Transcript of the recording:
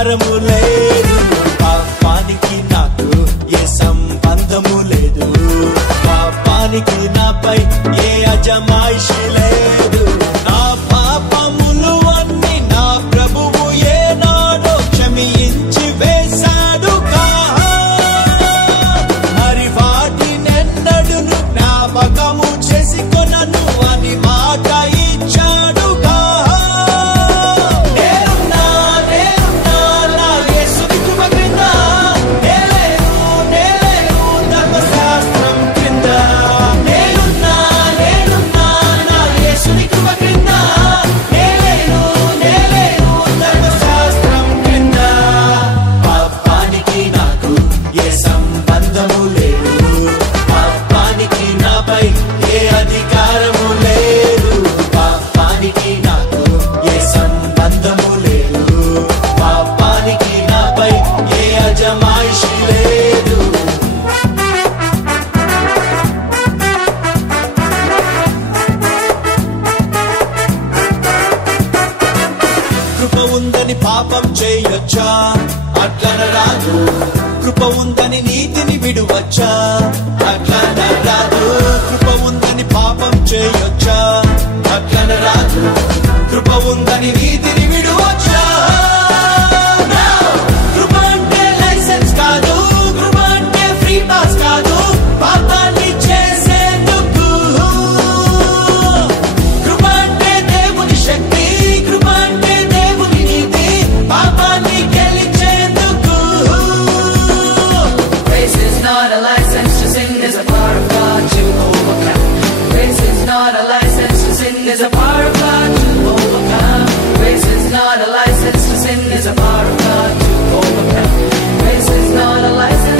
అధికారము లేదు, పాపానికి నాకు ఏ సంబంధము లేదు, పాపానికి నాపై ఏ అజమాయిషి లేదు. నా పాపములు అన్ని నా ప్రభువు ఏనాడో క్షమించి వేశాడు, మరి వాటినెన్నడును జ్ఞాపకము చేసుకొనను అని మాట ఇచ్చాడు. కృప ఉందని పాపం చేయొచ్చా? అట్లన రాదు. కృప ఉందని నీతిని విడువచ్చా? అట్లన రాదు. కృప ఉందని పాపం చేయొచ్చా? అట్లన రాదు. కృప ఉందని నీతిని విడువచ్చా? కృప అంటే లైసెన్స్ కాదు, కృప అంటే ఫ్రీ పాస్ కాదు, పాపాన్ని చేసేందుకు. కృప అంటే దేవుని శక్తి, కృప అంటే దేవుని నీతి, పాపాన్ని గెలిచేందుకు. Grace is not a license to sin, is a power of God to overcome. Grace is not a license to sin, is a power of God to overcome. Grace is not a license to sin, is a power of God to overcome. Grace is not a license